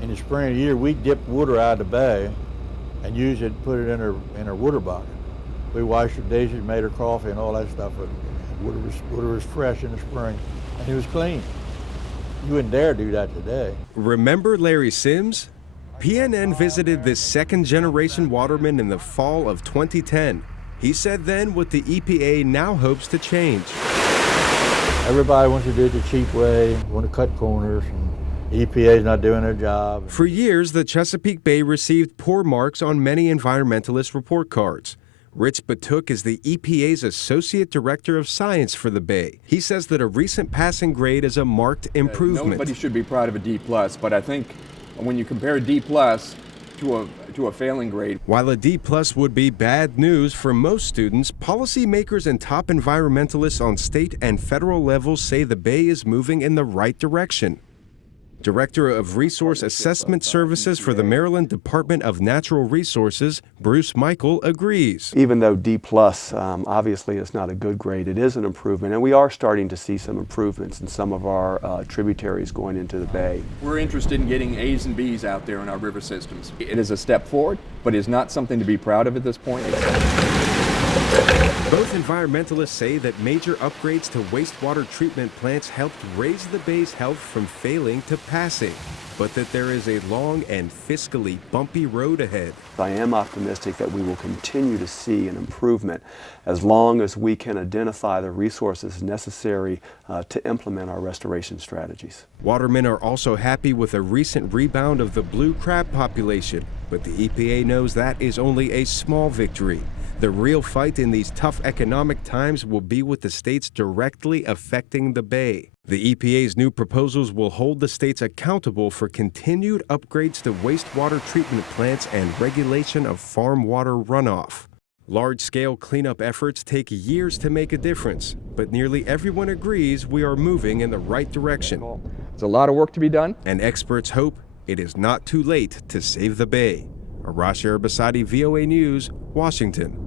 In the spring of the year, we dip water out of the bay and use it, put it in our water bucket. We washed our dishes, made our coffee and all that stuff. Water was fresh in the spring and it was clean. You wouldn't dare do that today. Remember Larry Sims? PNN visited this second-generation waterman in the fall of 2010. He said then what the EPA now hopes to change. Everybody wants to do it the cheap way, want to cut corners, and the EPA's not doing their job. For years, the Chesapeake Bay received poor marks on many environmentalist report cards. Rich Batuk is the EPA's Associate Director of Science for the Bay. He says that a recent passing grade is a marked improvement. Nobody should be proud of a D+, but I think when you compare a D+ to a failing grade. While a D+ would be bad news for most students, policymakers and top environmentalists on state and federal levels say the Bay is moving in the right direction. Director of Resource Assessment Services for the Maryland Department of Natural Resources, Bruce Michael, agrees. Even though D+, obviously is not a good grade, it is an improvement, and we are starting to see some improvements in some of our tributaries going into the bay. We're interested in getting A's and B's out there in our river systems. It is a step forward, but is not something to be proud of at this point. Both environmentalists say that major upgrades to wastewater treatment plants helped raise the Bay's health from failing to passing, but that there is a long and fiscally bumpy road ahead. I am optimistic that we will continue to see an improvement as long as we can identify the resources necessary to implement our restoration strategies. Watermen are also happy with a recent rebound of the blue crab population, but the EPA knows that is only a small victory. The real fight in these tough economic times will be with the states directly affecting the Bay. The EPA's new proposals will hold the states accountable for continued upgrades to wastewater treatment plants and regulation of farm water runoff. Large-scale cleanup efforts take years to make a difference, but nearly everyone agrees we are moving in the right direction. There's a lot of work to be done. And experts hope it is not too late to save the Bay. Arash Arabasadi, VOA News, Washington.